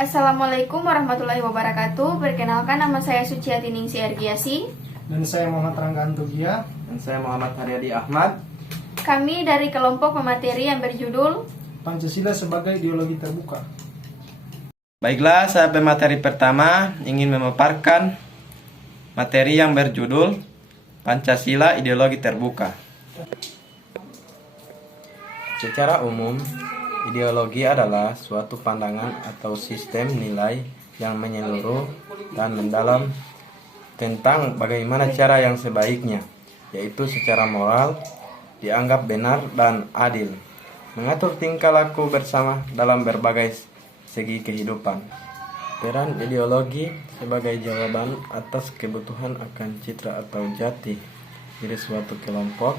Assalamualaikum warahmatullahi wabarakatuh. Perkenalkan, nama saya Suciati Ningsi Ergiasi. Dan saya Muhammad Rangga Antugia. Dan saya Muhammad Haryadi Ahmad. Kami dari kelompok pemateri yang berjudul Pancasila sebagai ideologi terbuka. Baiklah, saya pemateri pertama ingin memaparkan materi yang berjudul Pancasila Ideologi Terbuka. Secara umum, ideologi adalah suatu pandangan atau sistem nilai yang menyeluruh dan mendalam tentang bagaimana cara yang sebaiknya, yaitu secara moral, dianggap benar dan adil, mengatur tingkah laku bersama dalam berbagai segi kehidupan. Peran ideologi sebagai jawaban atas kebutuhan akan citra atau jati diri suatu kelompok,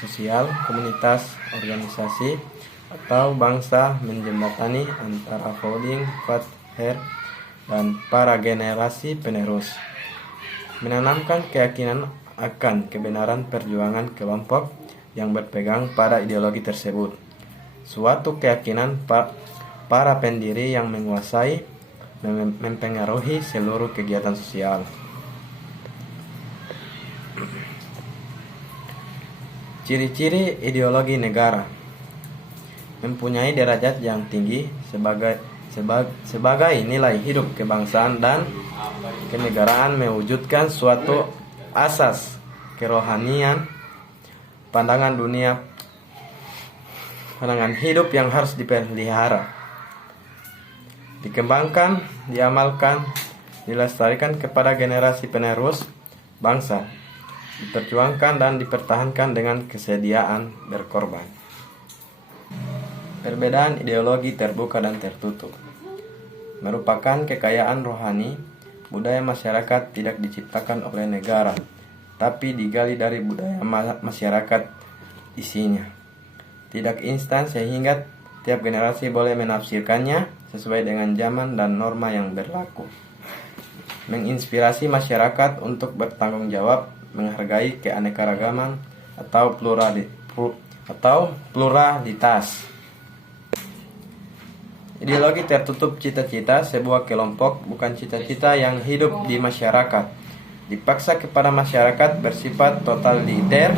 sosial, komunitas, organisasi, atau bangsa menjembatani antara founding father dan para generasi penerus, menanamkan keyakinan akan kebenaran perjuangan kelompok yang berpegang pada ideologi tersebut, suatu keyakinan para pendiri yang menguasai, mempengaruhi seluruh kegiatan sosial. Ciri-ciri ideologi negara: mempunyai derajat yang tinggi sebagai nilai hidup kebangsaan dan kenegaraan, mewujudkan suatu asas kerohanian, pandangan dunia, pandangan hidup yang harus dipelihara, dikembangkan, diamalkan, dilestarikan kepada generasi penerus bangsa, diperjuangkan dan dipertahankan dengan kesediaan berkorban. Perbedaan ideologi terbuka dan tertutup merupakan kekayaan rohani. Budaya masyarakat tidak diciptakan oleh negara, tapi digali dari budaya masyarakat isinya. Tidak instan sehingga tiap generasi boleh menafsirkannya sesuai dengan zaman dan norma yang berlaku. Menginspirasi masyarakat untuk bertanggung jawab, menghargai keanekaragaman atau pluralitas. Ideologi tertutup cita-cita sebuah kelompok, bukan cita-cita yang hidup di masyarakat. Dipaksa kepada masyarakat, bersifat totaliter,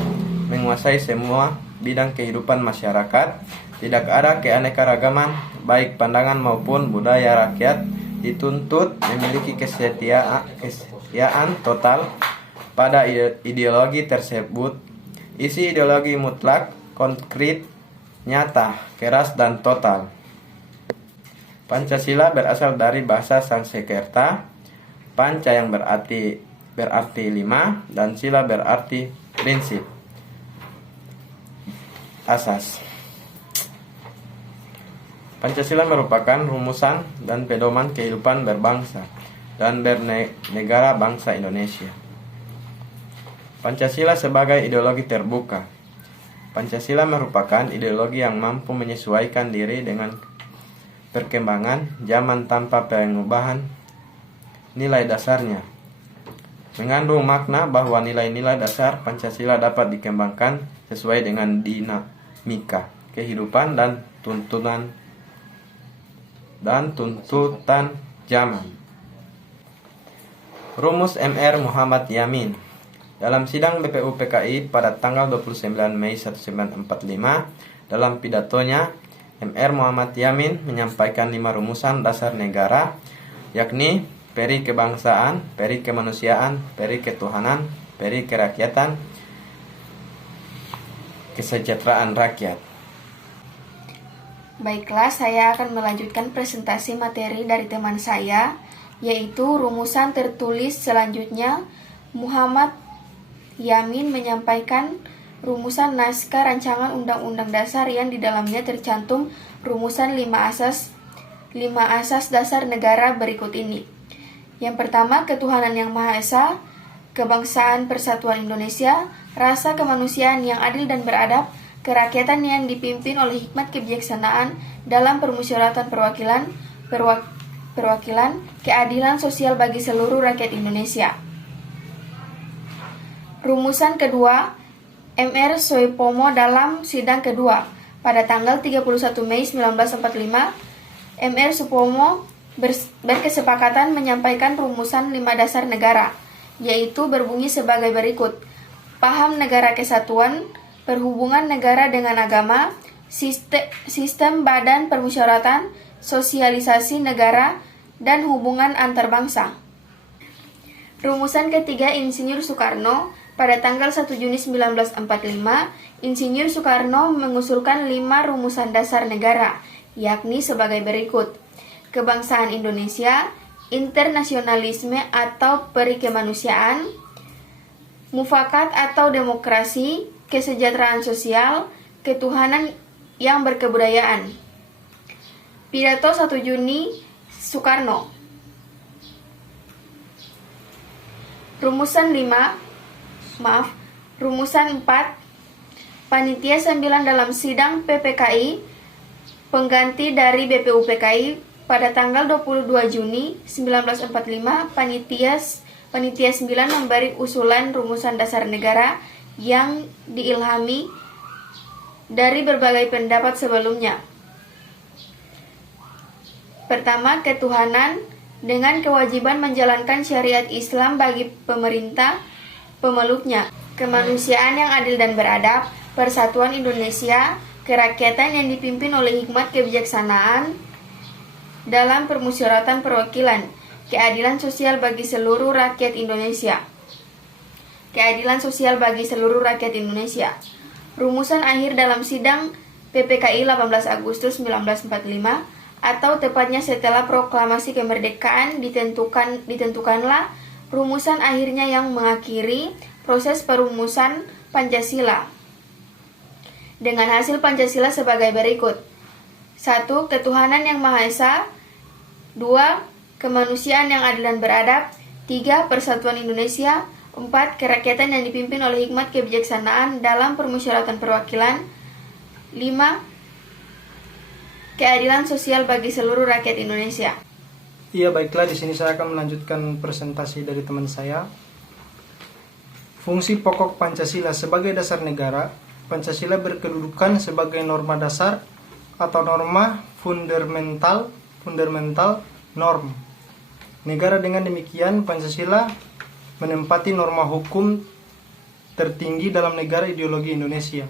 menguasai semua bidang kehidupan masyarakat. Tidak ada keanekaragaman, baik pandangan maupun budaya. Rakyat dituntut memiliki kesetiaan total pada ideologi tersebut. Isi ideologi mutlak, konkret, nyata, keras, dan total. Pancasila berasal dari bahasa Sanskerta. Panca yang berarti lima, dan sila berarti prinsip, asas. Pancasila merupakan rumusan dan pedoman kehidupan berbangsa dan bernegara bangsa Indonesia. Pancasila sebagai ideologi terbuka. Pancasila merupakan ideologi yang mampu menyesuaikan diri dengan perkembangan zaman tanpa pengubahan nilai dasarnya. Mengandung makna bahwa nilai-nilai dasar Pancasila dapat dikembangkan sesuai dengan dinamika kehidupan dan tuntutan zaman. Rumus Mr. Muhammad Yamin. Dalam sidang BPUPKI pada tanggal 29 Mei 1945, dalam pidatonya, Mr. Muhammad Yamin menyampaikan 5 rumusan dasar negara, yakni peri kebangsaan, peri kemanusiaan, peri ketuhanan, peri kerakyatan, kesejahteraan rakyat. Baiklah, saya akan melanjutkan presentasi materi dari teman saya, yaitu rumusan tertulis selanjutnya. Muhammad Yamin menyampaikan rumusan naskah rancangan Undang-Undang Dasar yang di dalamnya tercantum rumusan 5 asas dasar negara berikut ini. Yang pertama, ketuhanan yang Maha Esa, kebangsaan persatuan Indonesia, rasa kemanusiaan yang adil dan beradab, kerakyatan yang dipimpin oleh hikmat kebijaksanaan dalam permusyawaratan perwakilan, keadilan sosial bagi seluruh rakyat Indonesia. Rumusan kedua, Mr. Soepomo dalam sidang kedua pada tanggal 31 Mei 1945, Mr. Supomo berkesepakatan menyampaikan rumusan 5 dasar negara, yaitu berbunyi sebagai berikut: paham negara kesatuan, perhubungan negara dengan agama, sistem badan permusyawaratan, sosialisasi negara, dan hubungan antar bangsa. Rumusan ketiga Insinyur Soekarno. Pada tanggal 1 Juni 1945, Insinyur Soekarno mengusulkan 5 rumusan dasar negara, yakni sebagai berikut: kebangsaan Indonesia, internasionalisme atau perikemanusiaan, mufakat atau demokrasi, kesejahteraan sosial, ketuhanan yang berkebudayaan. Pidato 1 Juni Soekarno. Rumusan 4, Panitia 9 dalam sidang PPKI, pengganti dari BPUPKI pada tanggal 22 Juni 1945, Panitia 9 memberi usulan rumusan dasar negara yang diilhami dari berbagai pendapat sebelumnya. Pertama, ketuhanan dengan kewajiban menjalankan syariat Islam bagi pemerintah pemeluknya, kemanusiaan yang adil dan beradab, persatuan Indonesia, kerakyatan yang dipimpin oleh hikmat kebijaksanaan dalam permusyawaratan perwakilan, keadilan sosial bagi seluruh rakyat Indonesia. Keadilan sosial bagi seluruh rakyat Indonesia. Rumusan akhir dalam sidang PPKI 18 Agustus 1945 atau tepatnya setelah proklamasi kemerdekaan ditentukanlah rumusan akhirnya yang mengakhiri proses perumusan Pancasila. Dengan hasil Pancasila sebagai berikut: 1. Ketuhanan yang Maha Esa. 2. Kemanusiaan yang adil dan beradab. 3. Persatuan Indonesia. 4. Kerakyatan yang dipimpin oleh hikmat kebijaksanaan dalam permusyawaratan perwakilan. 5. Keadilan sosial bagi seluruh rakyat Indonesia. Iya, baiklah, di sini saya akan melanjutkan presentasi dari teman saya. Fungsi pokok Pancasila sebagai dasar negara. Pancasila berkedudukan sebagai norma dasar atau norma fundamental norm negara. Dengan demikian, Pancasila menempati norma hukum tertinggi dalam negara ideologi Indonesia.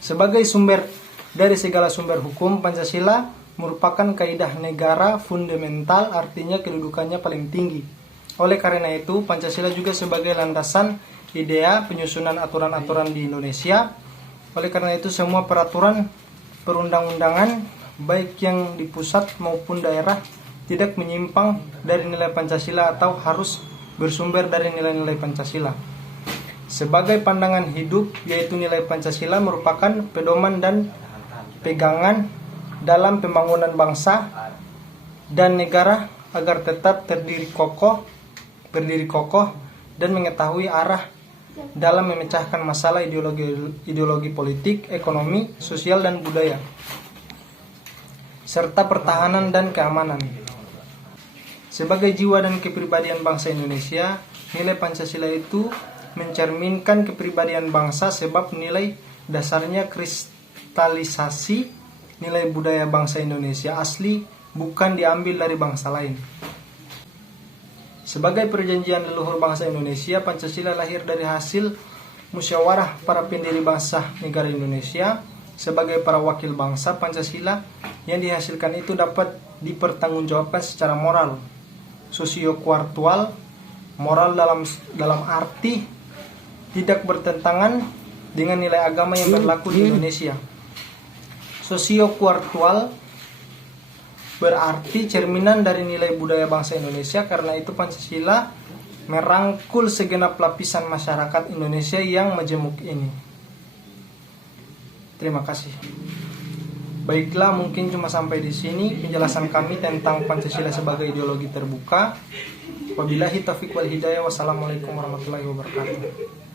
Sebagai sumber dari segala sumber hukum, Pancasila merupakan kaidah negara fundamental, artinya kedudukannya paling tinggi. Oleh karena itu, Pancasila juga sebagai landasan idea penyusunan aturan-aturan di Indonesia. Oleh karena itu, semua peraturan perundang-undangan, baik yang di pusat maupun daerah, tidak menyimpang dari nilai Pancasila atau harus bersumber dari nilai-nilai Pancasila. Sebagai pandangan hidup, yaitu nilai Pancasila merupakan pedoman dan pegangan dalam pembangunan bangsa dan negara agar tetap berdiri kokoh dan mengetahui arah dalam memecahkan masalah ideologi politik, ekonomi, sosial dan budaya, serta pertahanan dan keamanan. Sebagai jiwa dan kepribadian bangsa Indonesia, nilai Pancasila itu mencerminkan kepribadian bangsa sebab nilai dasarnya kristalisasi nilai budaya bangsa Indonesia asli, bukan diambil dari bangsa lain. Sebagai perjanjian leluhur bangsa Indonesia, Pancasila lahir dari hasil musyawarah para pendiri bangsa negara Indonesia. Sebagai para wakil bangsa, Pancasila yang dihasilkan itu dapat dipertanggungjawabkan secara moral, sosiokultural, moral dalam arti tidak bertentangan dengan nilai agama yang berlaku di Indonesia. Sosiokultural berarti cerminan dari nilai budaya bangsa Indonesia. Karena itu Pancasila merangkul segenap lapisan masyarakat Indonesia yang majemuk ini. Terima kasih. Baiklah, mungkin cuma sampai di sini penjelasan kami tentang Pancasila sebagai ideologi terbuka. Wabillahi taufiq wal hidayah. Wassalamualaikum warahmatullahi wabarakatuh.